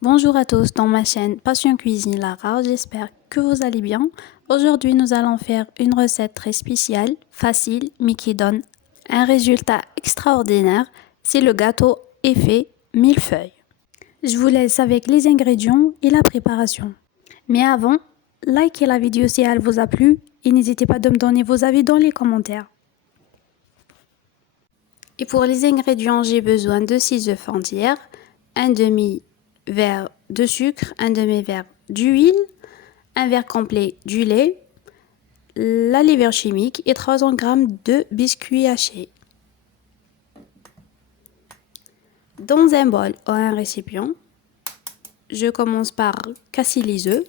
Bonjour à tous dans ma chaîne Passion Cuisine Lara, j'espère que vous allez bien. Aujourd'hui nous allons faire une recette très spéciale, facile, mais qui donne un résultat extraordinaire. C'est le gâteau effet millefeuille. Je vous laisse avec les ingrédients et la préparation. Mais avant, likez la vidéo si elle vous a plu et n'hésitez pas de me donner vos avis dans les commentaires. Et pour les ingrédients, j'ai besoin de 6 œufs entiers, un demi-verre de sucre, un demi-verre d'huile, un verre complet du lait, la levure chimique et 300 g de biscuits hachés. Dans un bol ou un récipient, je commence par casser les œufs.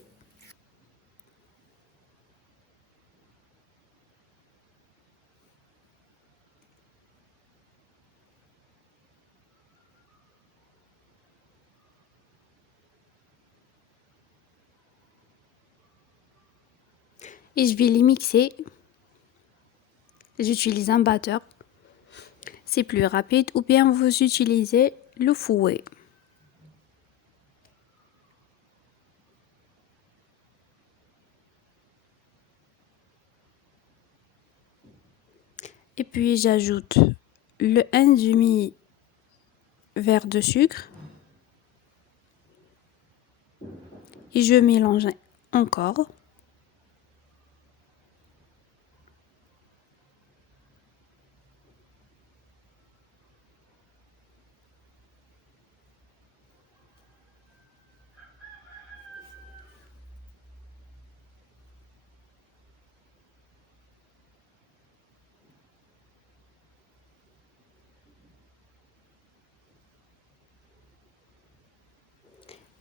Et je vais les mixer. J'utilise un batteur. C'est plus rapide ou bien vous utilisez le fouet. Et puis j'ajoute le 1 demi-verre de sucre. Et je mélange encore.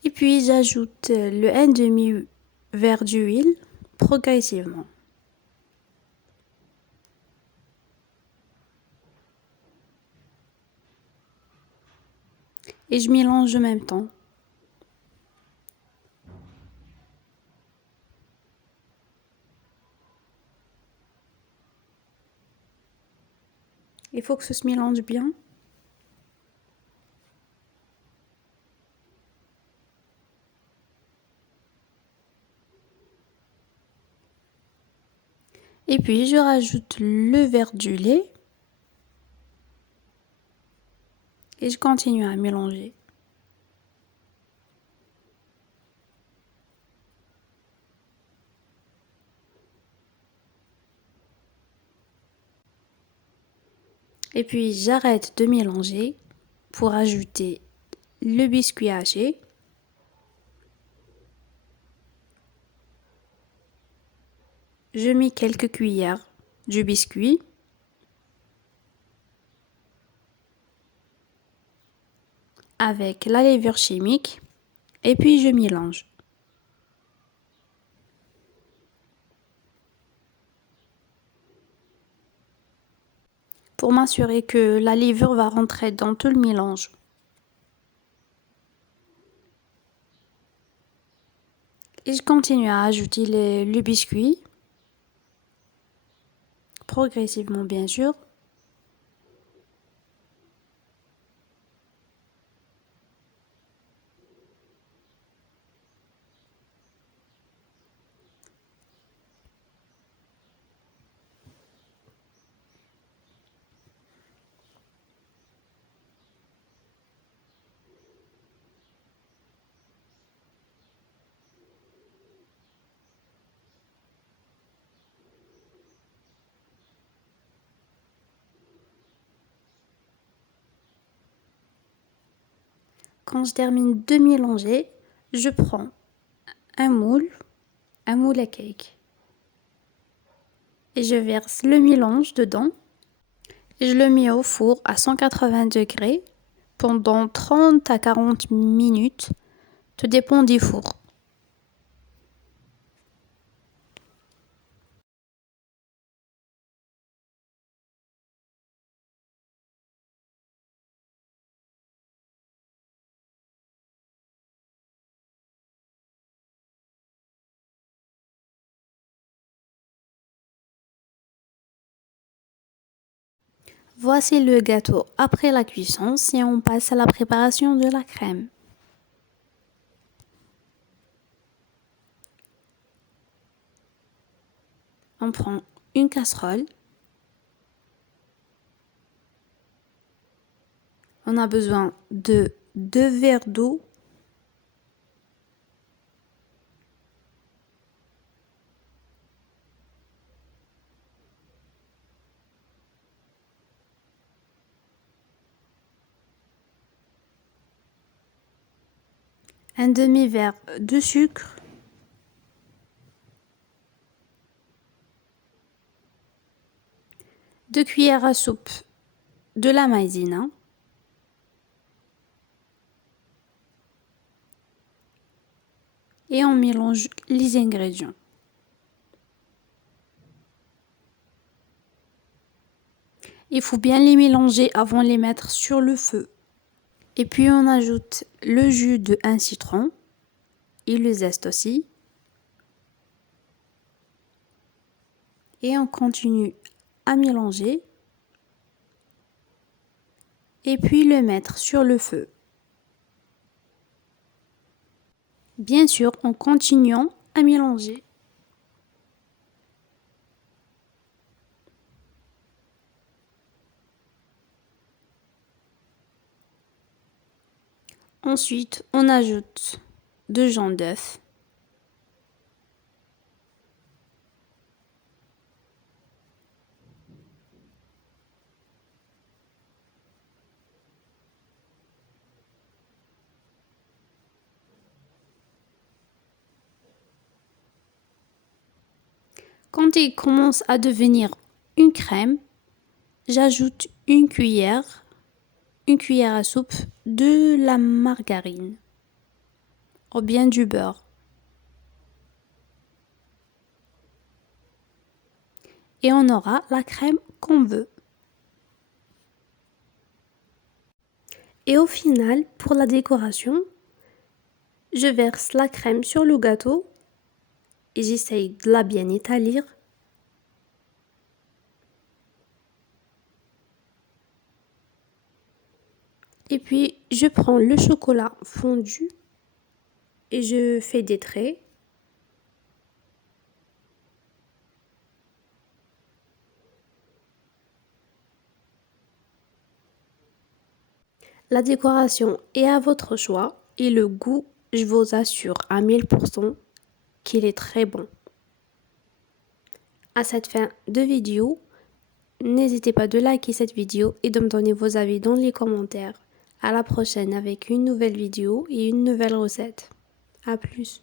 Et puis j'ajoute le 1 demi-verre d'huile progressivement. Et je mélange en même temps. Il faut que ça se mélange bien. Et puis je rajoute le verre du lait. Et je continue à mélanger. Et puis j'arrête de mélanger pour ajouter le biscuit haché. Je mets quelques cuillères du biscuit. Avec la levure chimique. Et puis je mélange. Pour m'assurer que la levure va rentrer dans tout le mélange. Et je continue à ajouter le biscuit, progressivement bien sûr. Quand je termine de mélanger, je prends un moule à cake. Et je verse le mélange dedans. Et je le mets au four à 180 degrés pendant 30 à 40 minutes. Tout dépend du four. Voici le gâteau après la cuisson si on passe à la préparation de la crème. On prend une casserole. On a besoin de 2 verres d'eau. Un demi-verre de sucre. Deux cuillères à soupe de la maïzena. Et on mélange les ingrédients. Il faut bien les mélanger avant de les mettre sur le feu. Et puis on ajoute le jus d'un citron et le zeste aussi. Et on continue à mélanger. Et puis le mettre sur le feu. Bien sûr, en continuant à mélanger. Ensuite, on ajoute 2 jaunes d'œufs. Quand il commence à devenir une crème, j'ajoute une cuillère à soupe de la margarine ou bien du beurre. Et on aura la crème qu'on veut. Et au final, pour la décoration, je verse la crème sur le gâteau et j'essaye de la bien étalir. Et puis, je prends le chocolat fondu et je fais des traits. La décoration est à votre choix et le goût, je vous assure à 1000% qu'il est très bon. À cette fin de vidéo, n'hésitez pas de liker cette vidéo et de me donner vos avis dans les commentaires. À la prochaine avec une nouvelle vidéo et une nouvelle recette. À plus.